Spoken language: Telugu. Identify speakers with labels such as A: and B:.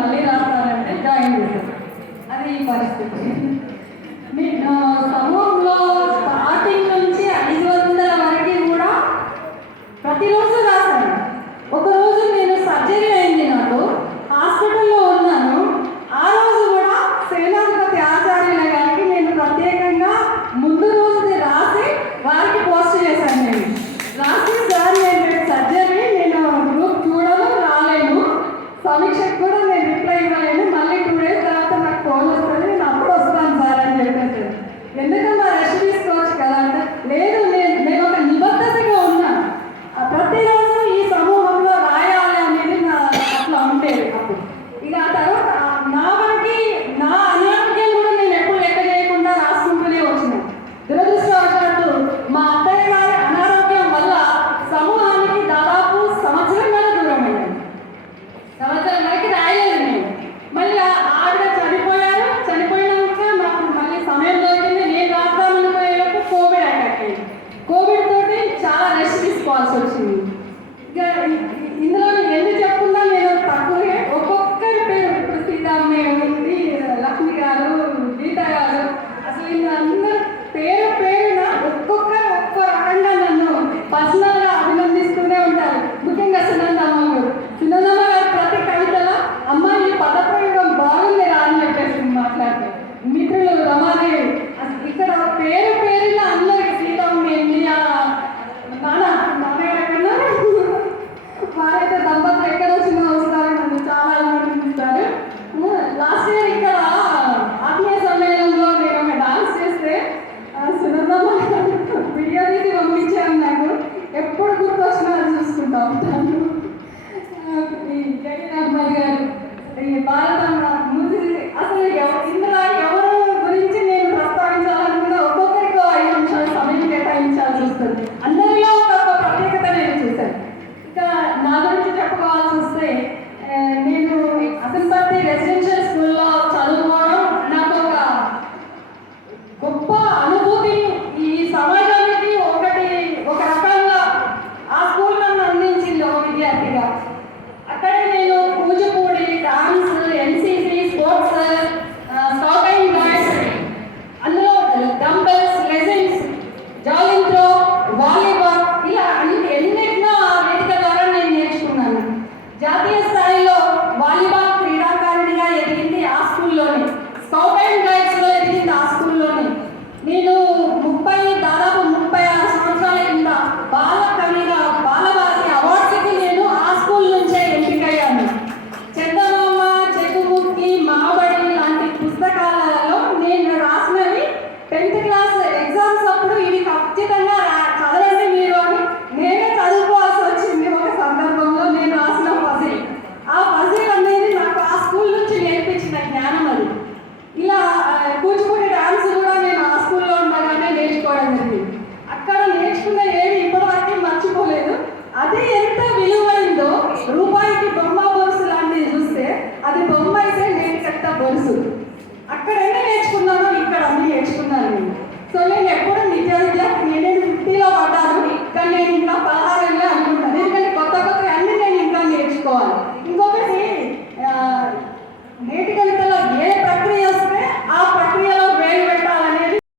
A: మళ్ళీ రాస్తానంటే జాయిన్ చేశారు అది ఈ పరిస్థితి. నేను సమూహంలో సమీక్షకు కూడా నేను రిప్లై ఇవ్వలేను మళ్ళీ టూ డేస్ తర్వాత నాకు ఫోన్ వస్తుంది. నేను అప్పుడు వస్తాను సార్ అని చెప్పేసి. ఎందుకన్నా రెస్ట్ తీసుకోవచ్చు కదా అంటే లేదు ఇందులో ఎన్ని చెప్పున్నా నేను తక్కువే? ఒక్కొక్కరి పేరు. ఇప్పుడు ఉంది లక్ష్మి గారు గీత గారు. అసలు ఇందరూ పేరు పేరున ఒక్కొక్కరు ఒక్కో రకంగా నన్ను పర్సనల్గా అభినందిస్తూనే ఉంటారు. ముఖ్యంగా సునందమ్మ గారు. సునందమ్మ గారు ప్రతి కవితలో అమ్మ ఈ పదప్రయోగం బాగుంది రా అని చెప్పేసి మాట్లాడితే మిత్రులు రమాదేవి. అసలు ఇక్కడ పేరు ఇంకొకటి నీటికల్